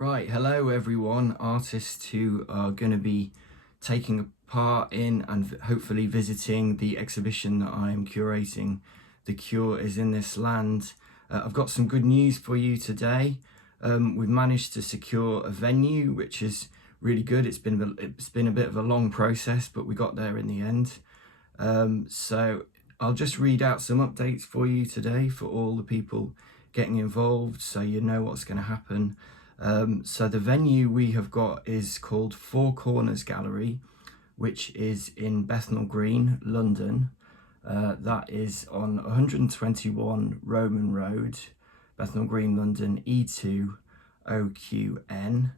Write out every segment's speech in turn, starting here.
Right, hello everyone, artists who are going to be taking part in and hopefully visiting the exhibition that I'm curating. The Cure is in this land. I've got some good news for you today. We've managed to secure a venue, which is really good. It's been a bit of a long process, but we got there in the end. So I'll just read out some updates for you today for all the people getting involved, so you know what's going to happen. So the venue we have got is called Four Corners Gallery, which is in Bethnal Green, London. That is on 121 Roman Road, Bethnal Green, London, E2 OQN.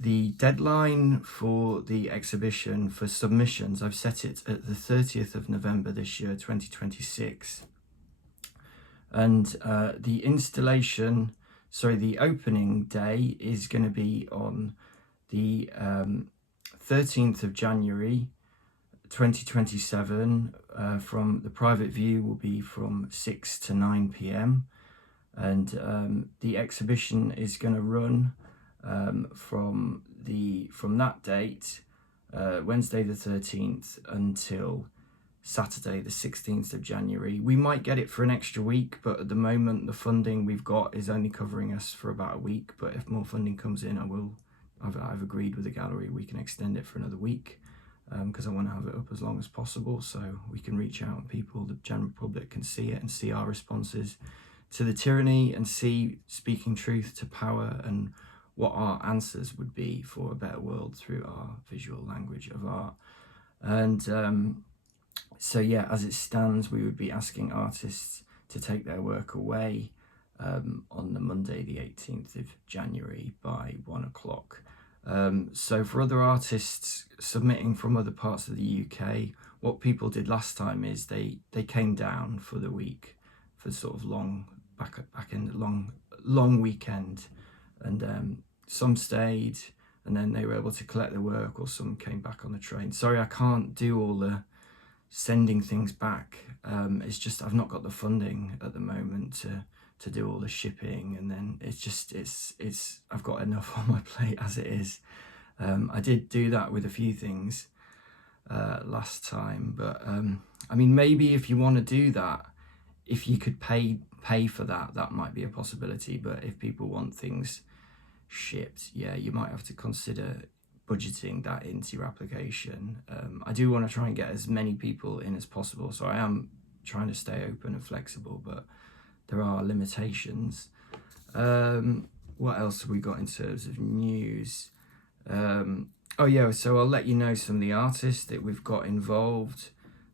The deadline for the exhibition for submissions, I've set it at the 30th of November this year, 2026. And the opening day is going to be on the 13th of January 2027. From the private view will be from 6 to 9 p.m. and the exhibition is going to run from that date, Wednesday the 13th, until Saturday the 16th of January. We might get it for an extra week, but at the moment the funding we've got is only covering us for about a week. But if more funding comes in, I've agreed with the gallery we can extend it for another week, because I want to have it up as long as possible so we can reach out and people, the general public, can see it and see our responses to the tyranny and see speaking truth to power and what our answers would be for a better world through our visual language of art. And so yeah, as it stands, we would be asking artists to take their work away on the Monday the 18th of January by 1 o'clock. So for other artists submitting from other parts of the UK, what people did last time is they came down for the week, for sort of long weekend, and some stayed and then they were able to collect their work, or some came back on the train. Sorry, I can't do all the sending things back. It's just I've not got the funding at the moment to do all the shipping, and then it's I've got enough on my plate as it is. I did do that with a few things last time, but I mean, maybe if you want to do that, if you could pay for that might be a possibility. But if people want things shipped, yeah, you might have to consider budgeting that into your application. I do want to try and get as many people in as possible, so I am trying to stay open and flexible, but there are limitations. What else have we got in terms of news? Oh yeah, so I'll let you know some of the artists that we've got involved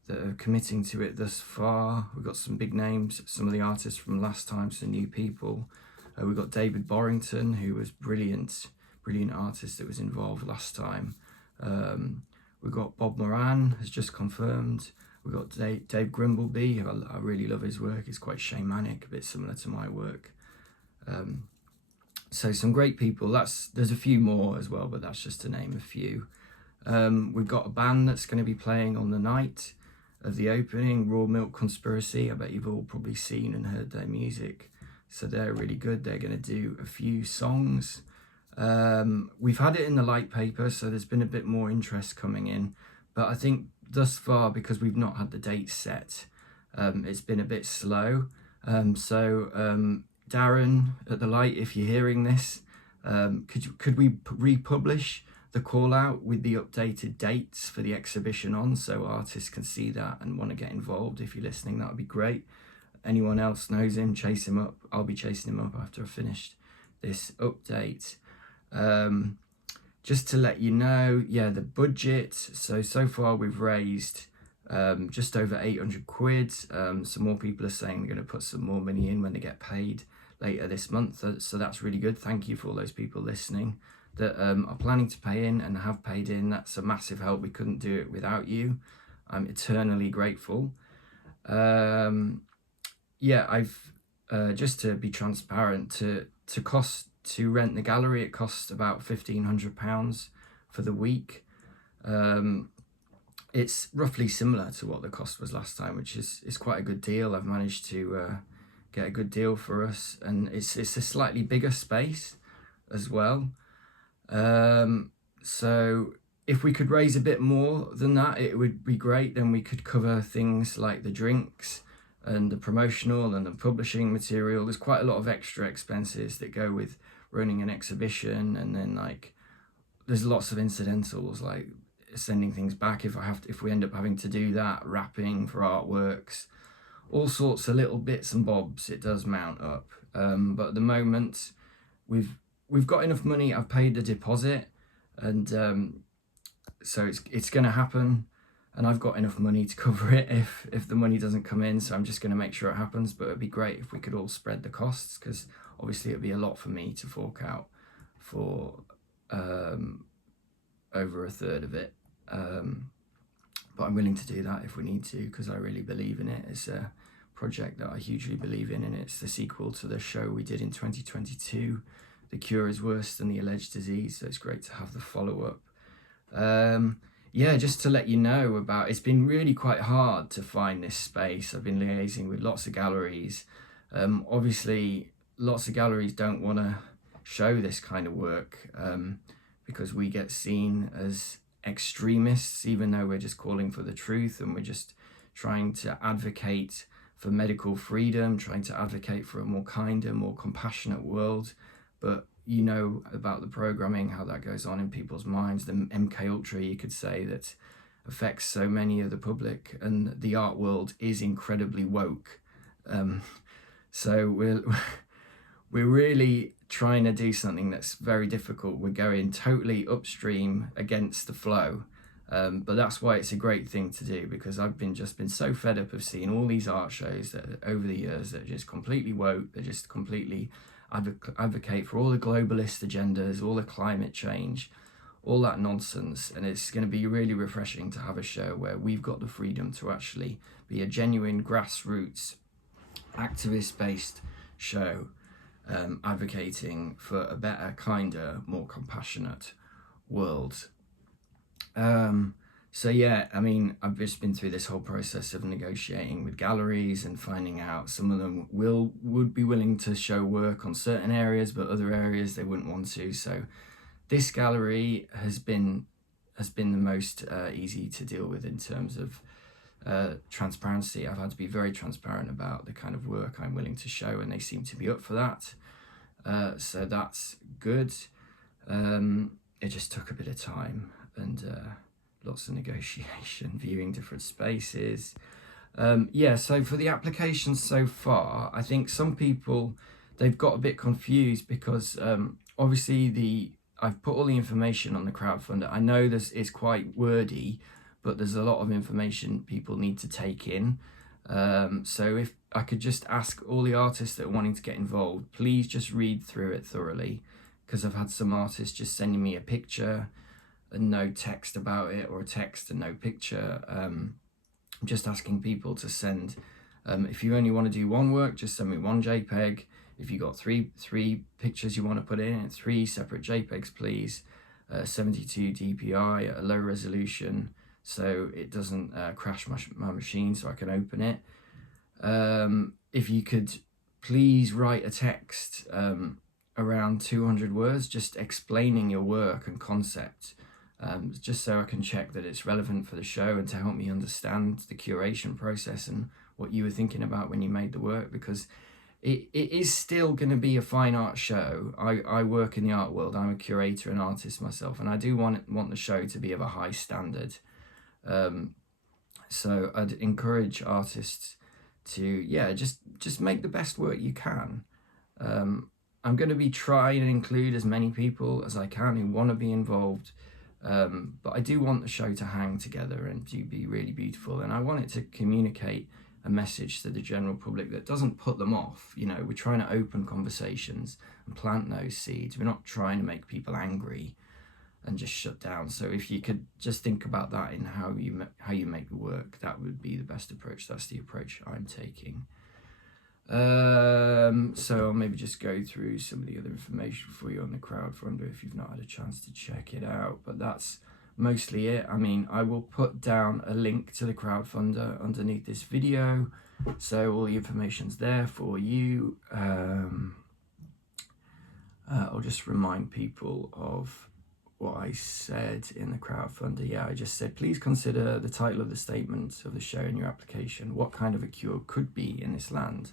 that are committing to it thus far. We've got some big names, some of the artists from last time, some new people. We've got David Borrington, who was brilliant artist that was involved last time. We've got Bob Moran, has just confirmed. We've got Dave Grimbleby, who I really love his work. It's quite shamanic, a bit similar to my work. So some great people. There's a few more as well, but that's just to name a few. We've got a band that's going to be playing on the night of the opening, Raw Milk Conspiracy. I bet you've all probably seen and heard their music. So they're really good. They're going to do a few songs. We've had it in the light paper, so there's been a bit more interest coming in. But I think thus far, because we've not had the date set, it's been a bit slow. Darren at the light, if you're hearing this, could we republish the call out with the updated dates for the exhibition on, so artists can see that and want to get involved? If you're listening, that would be great. Anyone else knows him, chase him up. I'll be chasing him up after I've finished this update. Just to let you know, yeah, the budget. So far we've raised just over 800 quid. Some more people are saying they're going to put some more money in when they get paid later this month. So that's really good. Thank you for all those people listening that are planning to pay in and have paid in. That's a massive help. We couldn't do it without you. I'm eternally grateful. Yeah, I've just to be transparent, to rent the gallery, it costs about £1,500 for the week. It's roughly similar to what the cost was last time, which is quite a good deal. I've managed to get a good deal for us, and it's a slightly bigger space as well. So if we could raise a bit more than that, it would be great. Then we could cover things like the drinks and the promotional and the publishing material. There's quite a lot of extra expenses that go with running an exhibition, and then like there's lots of incidentals like sending things back if we end up having to do that, wrapping for artworks, all sorts of little bits and bobs. It does mount up, but at the moment we've got enough money. I've paid the deposit, and so it's going to happen, and I've got enough money to cover it if the money doesn't come in. So I'm just going to make sure it happens. But it'd be great if we could all spread the costs, because obviously it'd be a lot for me to fork out for over a third of it. But I'm willing to do that if we need to, because I really believe in it. It's a project that I hugely believe in, and it's the sequel to the show we did in 2022, The Cure is Worse Than the Alleged Disease. So it's great to have the follow-up. Yeah, just to let you know about, it's been really quite hard to find this space. I've been liaising with lots of galleries. Obviously, lots of galleries don't want to show this kind of work because we get seen as extremists, even though we're just calling for the truth and we're just trying to advocate for medical freedom, trying to advocate for a more kinder, more compassionate world. But you know about the programming, how that goes on in people's minds, the MK Ultra, you could say, that affects so many of the public, and the art world is incredibly woke. So we're really trying to do something that's very difficult. We're going totally upstream against the flow, but that's why it's a great thing to do, because I've just been so fed up of seeing all these art shows that over the years that are just completely woke. They're just completely advocate for all the globalist agendas, all the climate change, all that nonsense. And it's going to be really refreshing to have a show where we've got the freedom to actually be a genuine grassroots activist-based show, advocating for a better, kinder, more compassionate world. So yeah, I mean, I've just been through this whole process of negotiating with galleries and finding out some of them would be willing to show work on certain areas, but other areas they wouldn't want to. So this gallery has been the most easy to deal with in terms of transparency. I've had to be very transparent about the kind of work I'm willing to show, and they seem to be up for that. So that's good. It just took a bit of time and lots of negotiation, viewing different spaces. Yeah, so for the applications so far, I think some people, they've got a bit confused because obviously I've put all the information on the crowdfunder. I know it's quite wordy, but there's a lot of information people need to take in. So if I could just ask all the artists that are wanting to get involved, please just read through it thoroughly, because I've had some artists just sending me a picture and no text about it, or a text and no picture. I'm just asking people to send, if you only want to do one work, just send me one JPEG. If you got three pictures you want to put in, 3 separate JPEGs, please. 72 DPI at a low resolution, so it doesn't crash my machine, so I can open it. If you could please write a text around 200 words, just explaining your work and concept, just so I can check that it's relevant for the show and to help me understand the curation process and what you were thinking about when you made the work, because it is still going to be a fine art show. I work in the art world. I'm a curator and artist myself, and I do want the show to be of a high standard. So I'd encourage artists to, just make the best work you can. I'm going to be trying to include as many people as I can who want to be involved. But I do want the show to hang together and to be really beautiful, and I want it to communicate a message to the general public that doesn't put them off. You know, we're trying to open conversations and plant those seeds. We're not trying to make people angry and just shut down. So if you could just think about that in how you make the work, that would be the best approach. That's the approach I'm taking. So I'll maybe just go through some of the other information for you on the crowdfunder if you've not had a chance to check it out, but that's mostly it. I mean, I will put down a link to the crowdfunder underneath this video, so all the information's there for you. I'll just remind people of what I said in the crowdfunder. Yeah, I just said, please consider the title of the statement of the show in your application. What kind of a cure could be in this land?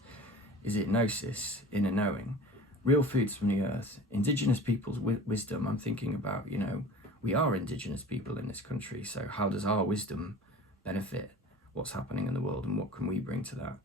Is it gnosis, inner knowing, real foods from the earth, indigenous people's wisdom? I'm thinking about, you know, we are indigenous people in this country, so how does our wisdom benefit what's happening in the world, and what can we bring to that?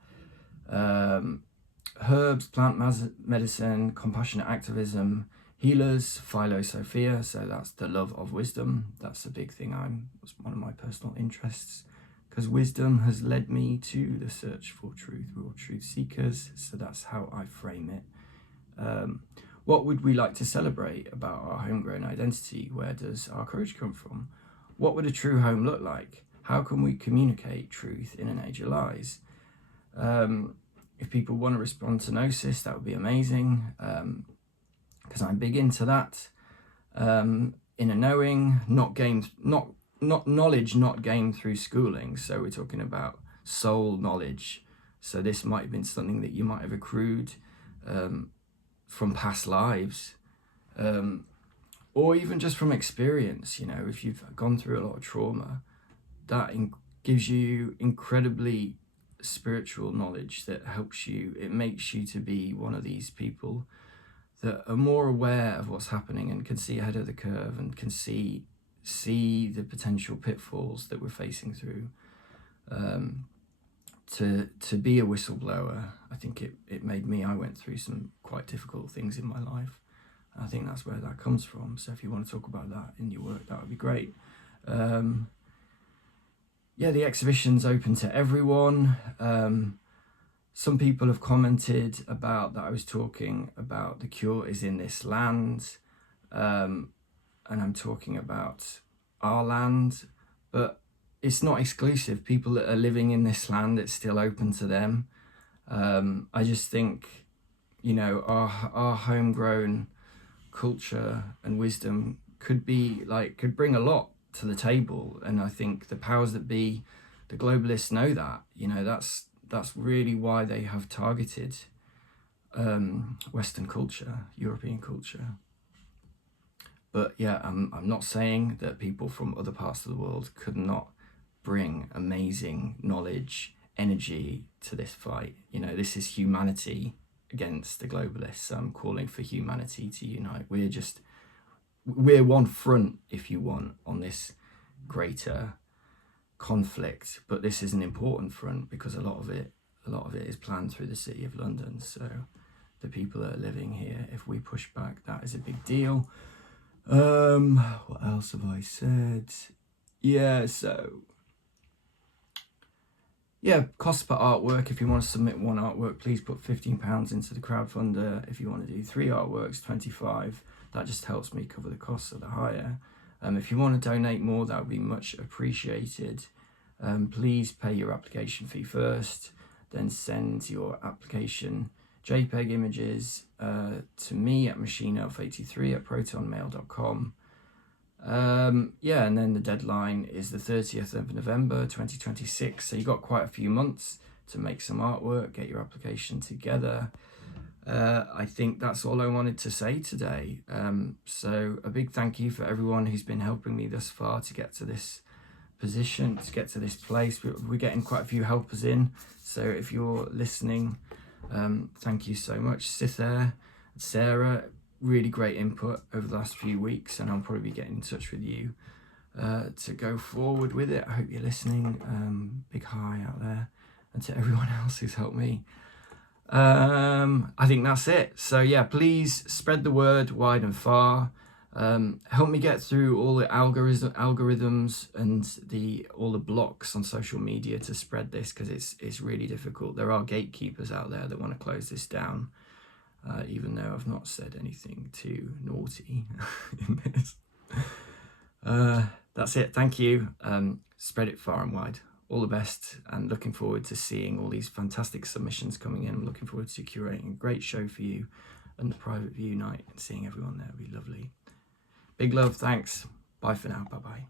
Herbs, plant medicine, compassionate activism, healers, philosophia, so that's the love of wisdom. That's a big thing. It's one of my personal interests, because wisdom has led me to the search for truth. We're all truth seekers, so that's how I frame it. What would we like to celebrate about our homegrown identity? Where does our courage come from? What would a true home look like? How can we communicate truth in an age of lies? If people want to respond to gnosis, that would be amazing, because I'm big into that. Inner knowing, not knowledge, not gained through schooling. So we're talking about soul knowledge. So this might have been something that you might have accrued from past lives, or even just from experience. You know, if you've gone through a lot of trauma, that gives you incredibly spiritual knowledge that helps you. It makes you to be one of these people that are more aware of what's happening and can see ahead of the curve and can see the potential pitfalls that we're facing through. To be a whistleblower, I think it made me. I went through some quite difficult things in my life. I think that's where that comes from. So if you want to talk about that in your work, that would be great. Yeah, the exhibition's open to everyone. Some people have commented about that I was talking about the cure is in this land, and I'm talking about our land, but it's not exclusive. People that are living in this land, it's still open to them. I just think, you know, our homegrown culture and wisdom could bring a lot to the table, and I think the powers that be, the globalists, know that. You know, that's really why they have targeted Western culture, European culture. But yeah, I'm not saying that people from other parts of the world could not bring amazing knowledge, energy to this fight. You know, this is humanity against the globalists. I'm calling for humanity to unite. We're one front, if you want, on this greater conflict, but this is an important front because a lot of it is planned through the City of London. So the people that are living here, if we push back, that is a big deal. What else have I said? Yeah, so yeah, cost per artwork. If you want to submit one artwork, please put £15 into the crowdfunder. If you want to do 3 artworks, 25. That just helps me cover the costs of the hire. If you want to donate more, that would be much appreciated. Please pay your application fee first, then send your application JPEG images to me at machineelf83@protonmail.com. Yeah, and then the deadline is the 30th of November 2026. So you've got quite a few months to make some artwork, get your application together. I think that's all I wanted to say today. So a big thank you for everyone who's been helping me thus far to get to this position, to get to this place. We're getting quite a few helpers in. So if you're listening, thank you so much. Sither, Sarah, really great input over the last few weeks, and I'll probably be getting in touch with you to go forward with it. I hope you're listening. Big hi out there, and to everyone else who's helped me. I think that's it. So yeah, please spread the word wide and far. Help me get through all the algorithms and all the blocks on social media to spread this, because it's really difficult. There are gatekeepers out there that want to close this down, even though I've not said anything too naughty in this. That's it. Thank you. Spread it far and wide. All the best, and looking forward to seeing all these fantastic submissions coming in. I'm looking forward to curating a great show for you and the private view night, and seeing everyone there will be lovely. Big love, thanks. Bye for now. Bye-bye.